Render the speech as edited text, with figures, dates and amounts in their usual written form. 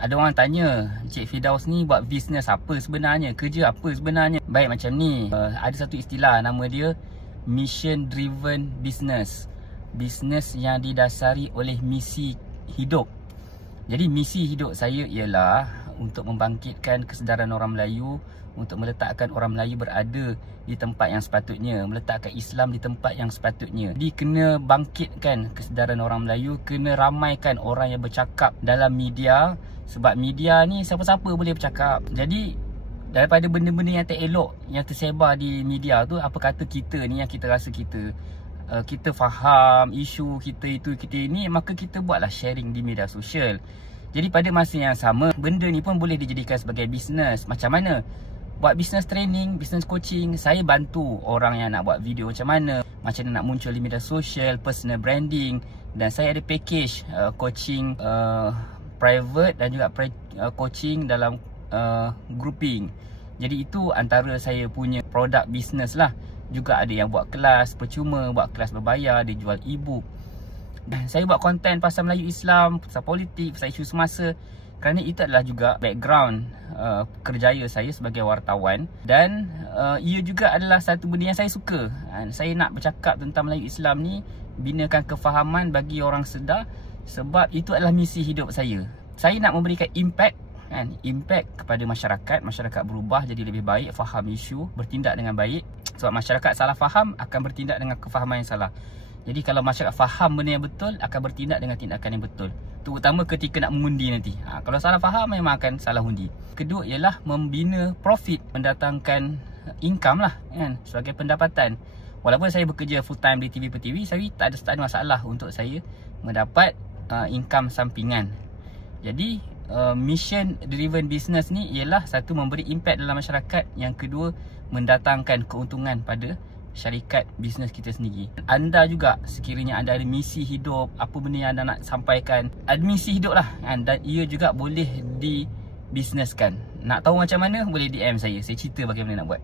Ada orang tanya, Encik Firdaus ni buat bisnes apa sebenarnya? Kerja apa sebenarnya? Baik, macam ni. Ada satu istilah, nama dia mission driven business. Bisnes yang didasari oleh misi hidup. Jadi misi hidup saya ialah untuk membangkitkan kesedaran orang Melayu, untuk meletakkan orang Melayu berada di tempat yang sepatutnya, meletakkan Islam di tempat yang sepatutnya. Jadi kena bangkitkan kesedaran orang Melayu, kena ramaikan orang yang bercakap dalam media. Sebab media ni siapa-siapa boleh bercakap. Jadi daripada benda-benda yang tak elok yang tersebar di media tu, apa kata kita ni yang kita rasa kita faham isu kita itu, kita ini, maka kita buatlah sharing di media sosial. Jadi pada masa yang sama, benda ni pun boleh dijadikan sebagai bisnes. Macam mana? Buat bisnes training, bisnes coaching. Saya bantu orang yang nak buat video macam mana nak muncul di media sosial, personal branding. Dan saya ada package coaching private dan juga coaching dalam grouping. Jadi itu antara saya punya produk bisnes lah. Juga ada yang buat kelas percuma, buat kelas berbayar, dia jual e-book. Saya buat konten pasal Melayu Islam, pasal politik, pasal isu semasa. Kerana itu adalah juga background kerjaya saya sebagai wartawan. Dan ia juga adalah satu benda yang saya suka. Saya nak bercakap tentang Melayu Islam ni, binakan kefahaman bagi orang sedar. Sebab itu adalah misi hidup saya. Saya nak memberikan impact kepada masyarakat berubah jadi lebih baik, faham isu, bertindak dengan baik. Sebab masyarakat salah faham akan bertindak dengan kefahaman yang salah. Jadi kalau masyarakat faham benda yang betul, akan bertindak dengan tindakan yang betul. Terutama ketika nak mengundi nanti. Kalau salah faham, memang akan salah undi. Kedua ialah membina profit, mendatangkan income lah sebagai pendapatan. Walaupun saya bekerja full time di TV per TV, saya tak ada masalah untuk saya mendapat income sampingan. Jadi mission driven business ni ialah satu, memberi impact dalam masyarakat. Yang kedua, mendatangkan keuntungan pada syarikat bisnes kita sendiri. Anda juga sekiranya anda ada misi hidup, apa benda yang anda nak sampaikan, ada misi hidup lah dan ia juga boleh dibisneskan. Nak tahu macam mana, boleh DM saya cerita bagaimana nak buat.